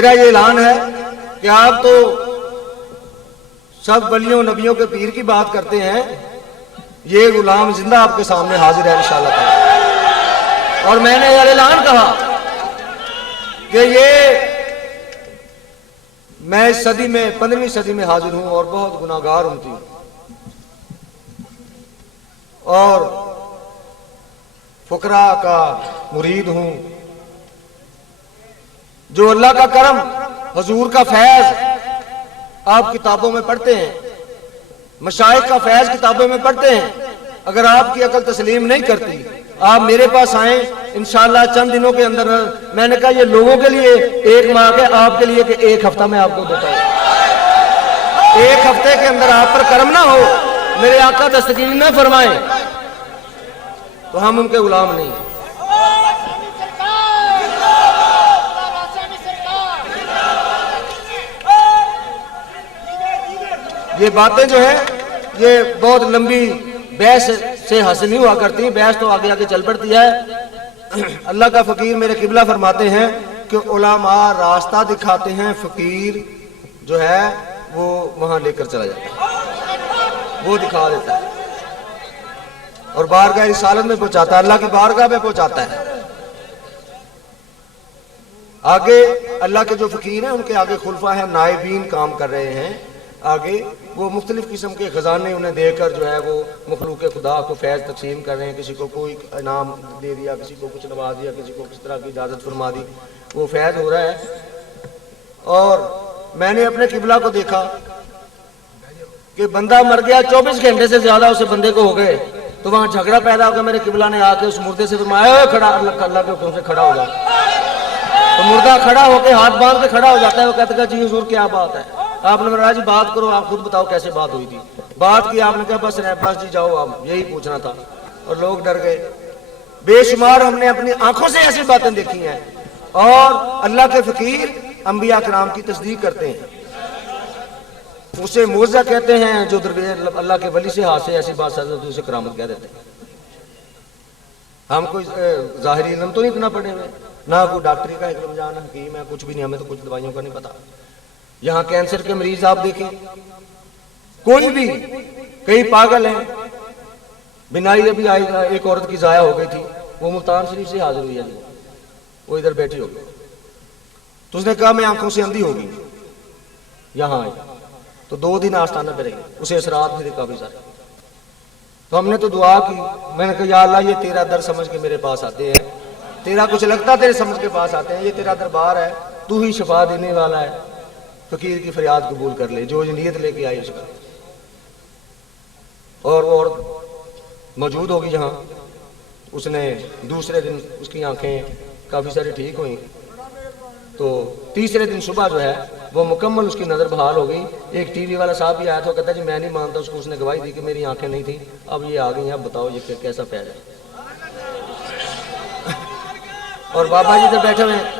میرا یہ اعلان ہے کہ آپ تو سب ولیوں نبیوں کے پیر کی بات کرتے ہیں، یہ غلام زندہ آپ کے سامنے حاضر ہے انشاءاللہ تعالی۔ اور میں نے یہ اعلان کہا کہ یہ میں اس صدی میں 15ویں صدی میں حاضر ہوں اور بہت گناہگار ہوں اور فقراء کا مرید ہوں۔ جو اللہ کا کرم، حضور کا فیض آپ کتابوں میں پڑھتے ہیں، مشائخ کا فیض کتابوں میں پڑھتے ہیں، اگر آپ کی عقل تسلیم نہیں کرتی آپ میرے پاس آئیں انشاءاللہ چند دنوں کے اندر۔ میں نے کہا یہ لوگوں کے لیے ایک ماہ کے، آپ کے لیے کہ ایک ہفتہ میں آپ کو بتاؤں۔ ایک ہفتے کے اندر آپ پر کرم نہ ہو، میرے آقا دستگیر نہ فرمائیں تو ہم ان کے غلام نہیں ہیں۔ یہ باتیں جو ہیں یہ بہت لمبی بحث سے حاصل نہیں ہوا کرتی، بحث تو آگے آگے چل پڑتی ہے۔ اللہ کا فقیر میرے قبلہ فرماتے ہیں کہ علماء راستہ دکھاتے ہیں، فقیر جو ہے وہ وہاں لے کر چلا جاتا ہے، وہ دکھا دیتا ہے اور بارگاہ رسالت میں پہنچاتا ہے، اللہ کی بارگاہ میں پہنچاتا ہے۔ آگے اللہ کے جو فقیر ہیں ان کے آگے خلفاء ہیں، نائبین کام کر رہے ہیں، آگے وہ مختلف قسم کے خزانے انہیں دے کر جو ہے وہ مخلوق خدا کو فیض تقسیم کر رہے ہیں۔ کسی کو کوئی انعام دے دیا، کسی کو کچھ نواز دیا، کسی کو کس طرح کی اجازت فرما دی، وہ فیض ہو رہا ہے۔ اور میں نے اپنے قبلہ کو دیکھا کہ بندہ مر گیا، 24 گھنٹے سے زیادہ اسے بندے کو ہو گئے، تو وہاں جھگڑا پیدا ہو گیا۔ میرے قبلہ نے آ کے اس مردے سے فرمایا کھڑا، اللہ کے حکم سے کھڑا ہو جا۔ تو مردہ کھڑا ہو کے ہاتھ باندھ کے کھڑا ہو جاتا ہے، وہ کہتا ہے جی حضور کیا بات ہے؟ آپ نے فرمایا جی بات کرو، آپ خود بتاؤ کیسے بات ہوئی تھی۔ بات کی، آپ نے کہا بس جی جاؤ، آپ یہی پوچھنا تھا۔ اور لوگ ڈر گئے۔ بے شمار ہم نے اپنی آنکھوں سے ایسی باتیں دیکھی ہیں، اور اللہ کے فقیر انبیاء کرام کی تصدیق کرتے ہیں، اسے معجزہ کہتے ہیں۔ جو اللہ کے ولی سے ہاتھ سے ایسی بات سازت اسے کرامت کہہ دیتے ہیں۔ ہم کوئی ظاہری علم تو نہیں اتنا پڑھے ہوئے، نہ کوئی ڈاکٹری کا علم جان حکیم ہے، کچھ بھی نہیں، ہمیں تو کچھ دوائیوں کا نہیں پتا۔ یہاں کینسر کے مریض آپ دیکھیں، کوئی بھی، کئی پاگل ہیں۔ بینائی ابھی آئی، ایک عورت کی ضائع ہو گئی تھی، وہ ملتان شریف سے حاضر ہوئی ہے، وہ ادھر بیٹھی ہو گئی، تو اس نے کہا میں آنکھوں سے اندھی ہوگی، یہاں آئی تو 2 دن آستانہ پہ رہی، اسے اثرات بھی کافی سارے۔ تو ہم نے تو دعا کی، میں نے کہا یا اللہ یہ تیرا در سمجھ کے میرے پاس آتے ہیں، تیرا کچھ لگتا تیرے سمجھ کے پاس آتے ہیں، یہ تیرا دربار ہے، تو ہی شفا دینے والا ہے، فقیر کی فریاد قبول کر لے، جو نیت لے کے آئی اس کا۔ اور وہ عورت موجود ہوگی جہاں، اس نے دوسرے دن اس کی آنکھیں کافی ساری ٹھیک ہوئیں، تو تیسرے دن صبح جو ہے وہ مکمل اس کی نظر بحال ہو گئی۔ ایک ٹی وی والا صاحب بھی آیا تھا، وہ کہتا ہے جی میں نہیں مانتا اس کو، اس نے گواہی دی کہ میری آنکھیں نہیں تھیں، اب یہ آ گئی ہیں، اب بتاؤ یہ کیسا فیض ہے۔ اور بابا جی تو بیٹھے ہوئے ہیں،